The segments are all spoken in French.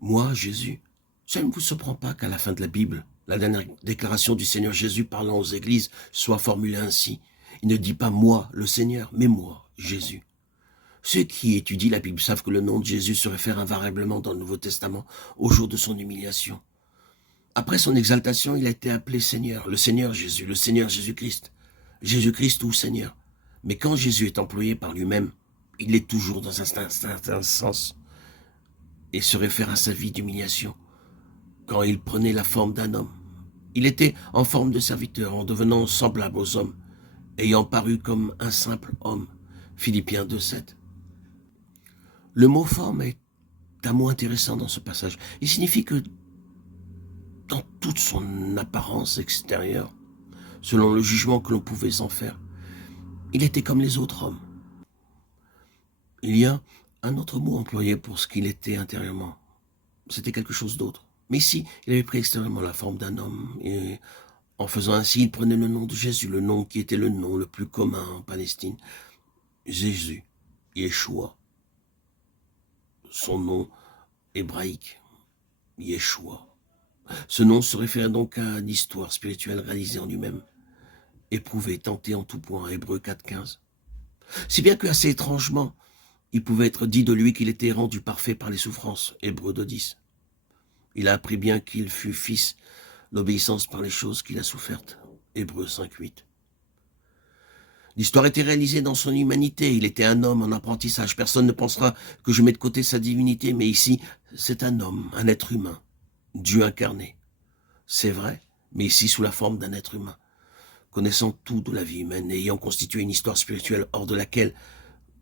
Moi, Jésus. Ça ne vous surprend pas qu'à la fin de la Bible, la dernière déclaration du Seigneur Jésus parlant aux églises soit formulée ainsi. Il ne dit pas « moi, le Seigneur », mais « moi, Jésus ». Ceux qui étudient la Bible savent que le nom de Jésus se réfère invariablement dans le Nouveau Testament au jour de son humiliation. Après son exaltation, il a été appelé Seigneur, le Seigneur Jésus, le Seigneur Jésus-Christ. Jésus-Christ ou Seigneur. Mais quand Jésus est employé par lui-même, il est toujours dans un certain sens et se réfère à sa vie d'humiliation. Quand il prenait la forme d'un homme, il était en forme de serviteur, en devenant semblable aux hommes, ayant paru comme un simple homme. Philippiens 2,7. Le mot forme est un mot intéressant dans ce passage. Il signifie que dans toute son apparence extérieure, selon le jugement que l'on pouvait en faire, il était comme les autres hommes. Il y a un autre mot employé pour ce qu'il était intérieurement. C'était quelque chose d'autre. Mais ici, il avait pris extérieurement la forme d'un homme. Et en faisant ainsi, il prenait le nom de Jésus, le nom qui était le nom le plus commun en Palestine. Jésus, Yeshua. Son nom hébraïque, Yeshua. Ce nom se réfère donc à l'histoire spirituelle réalisée en lui-même, éprouvé, tenté en tout point, Hébreux 4,15. Si bien que assez étrangement, il pouvait être dit de lui qu'il était rendu parfait par les souffrances, Hébreux 2,10. Il a appris bien qu'il fut fils, l'obéissance par les choses qu'il a souffertes, Hébreux 5,8. L'histoire était réalisée dans son humanité, il était un homme en apprentissage. Personne ne pensera que je mets de côté sa divinité, mais ici, c'est un homme, un être humain, Dieu incarné. C'est vrai, mais ici sous la forme d'un être humain, connaissant tout de la vie humaine et ayant constitué une histoire spirituelle hors de laquelle,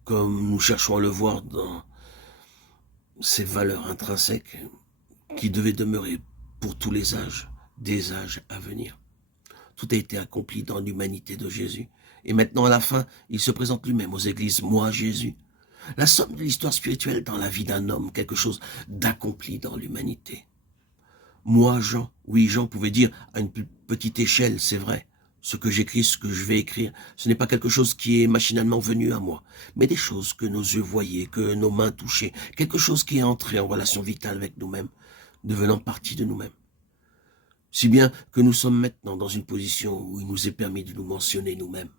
comme nous cherchons à le voir dans ses valeurs intrinsèques, qui devaient demeurer pour tous les âges, des âges à venir. Tout a été accompli dans l'humanité de Jésus. Et maintenant, à la fin, il se présente lui-même aux églises, moi, Jésus. La somme de l'histoire spirituelle dans la vie d'un homme, quelque chose d'accompli dans l'humanité. Moi, Jean, oui, Jean pouvait dire à une plus petite échelle, c'est vrai. Ce que j'écris, ce que je vais écrire, ce n'est pas quelque chose qui est machinalement venu à moi, mais des choses que nos yeux voyaient, que nos mains touchaient, quelque chose qui est entré en relation vitale avec nous-mêmes, devenant partie de nous-mêmes. Si bien que nous sommes maintenant dans une position où il nous est permis de nous mentionner nous-mêmes,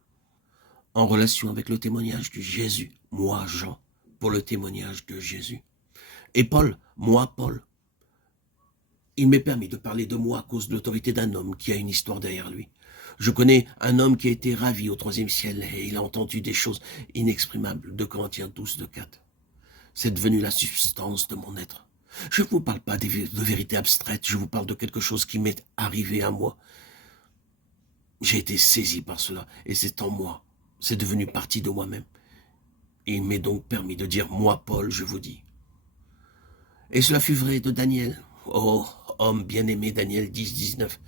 en relation avec le témoignage de Jésus, moi Jean, pour le témoignage de Jésus. Et Paul, moi Paul. Il m'est permis de parler de moi à cause de l'autorité d'un homme qui a une histoire derrière lui. Je connais un homme qui a été ravi au 3e ciel et il a entendu des choses inexprimables, de Corinthiens 12:4. C'est devenu la substance de mon être. Je ne vous parle pas de vérités abstraites, je vous parle de quelque chose qui m'est arrivé à moi. J'ai été saisi par cela et c'est en moi. C'est devenu partie de moi-même. Et il m'est donc permis de dire, moi, Paul, je vous dis. Et cela fut vrai de Daniel. Oh, homme bien-aimé, Daniel 10:19.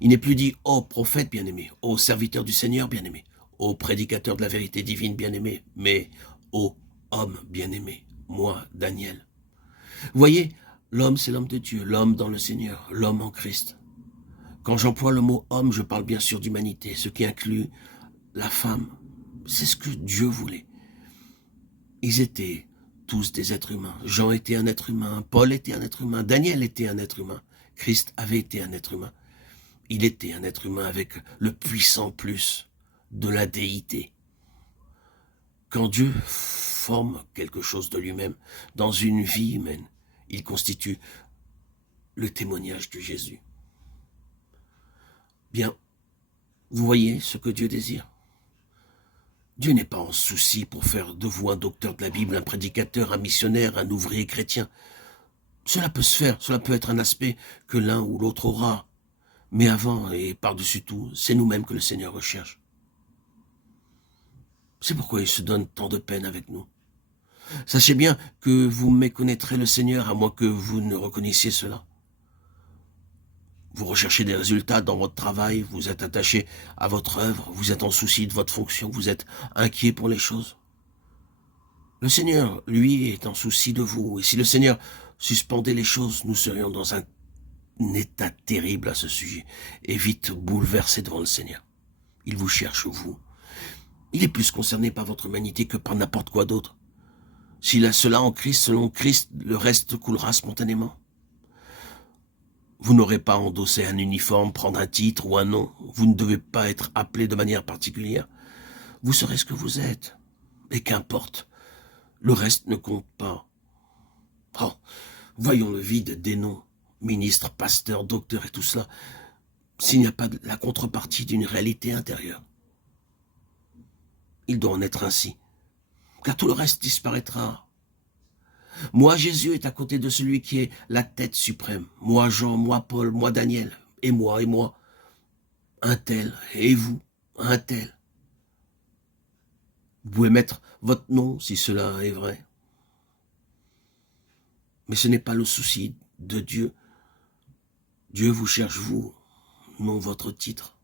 Il n'est plus dit, oh, prophète bien-aimé, oh, serviteur du Seigneur bien-aimé, oh, prédicateur de la vérité divine bien-aimé, mais, oh, homme bien-aimé, moi, Daniel. Vous voyez, l'homme, c'est l'homme de Dieu, l'homme dans le Seigneur, l'homme en Christ. Quand j'emploie le mot homme, je parle bien sûr d'humanité, ce qui inclut la femme. C'est ce que Dieu voulait. Ils étaient tous des êtres humains. Jean était un être humain, Paul était un être humain, Daniel était un être humain, Christ avait été un être humain. Il était un être humain avec le puissant plus de la déité. Quand Dieu forme quelque chose de lui-même dans une vie humaine, il constitue le témoignage de Jésus. Bien, vous voyez ce que Dieu désire. Dieu n'est pas en souci pour faire de vous un docteur de la Bible, un prédicateur, un missionnaire, un ouvrier chrétien. Cela peut se faire, cela peut être un aspect que l'un ou l'autre aura. Mais avant et par-dessus tout, c'est nous-mêmes que le Seigneur recherche. C'est pourquoi il se donne tant de peine avec nous. Sachez bien que vous méconnaîtrez le Seigneur à moins que vous ne reconnaissiez cela. Vous recherchez des résultats dans votre travail, vous êtes attaché à votre œuvre, vous êtes en souci de votre fonction, vous êtes inquiet pour les choses. Le Seigneur, lui, est en souci de vous. Et si le Seigneur suspendait les choses, nous serions dans un état terrible à ce sujet et vite bouleversés devant le Seigneur. Il vous cherche, vous. Il est plus concerné par votre humanité que par n'importe quoi d'autre. S'il a cela en Christ, selon Christ, le reste coulera spontanément. Vous n'aurez pas à endosser un uniforme, prendre un titre ou un nom. Vous ne devez pas être appelé de manière particulière. Vous serez ce que vous êtes. Et qu'importe. Le reste ne compte pas. Oh, voyons le vide des noms. Ministre, pasteur, docteur et tout cela. S'il n'y a pas la contrepartie d'une réalité intérieure. Il doit en être ainsi. Car tout le reste disparaîtra. Moi, Jésus est à côté de celui qui est la tête suprême. Moi, Jean, moi, Paul, moi, Daniel, et moi, un tel, et vous, un tel. Vous pouvez mettre votre nom si cela est vrai. Mais ce n'est pas le souci de Dieu. Dieu vous cherche vous, non votre titre.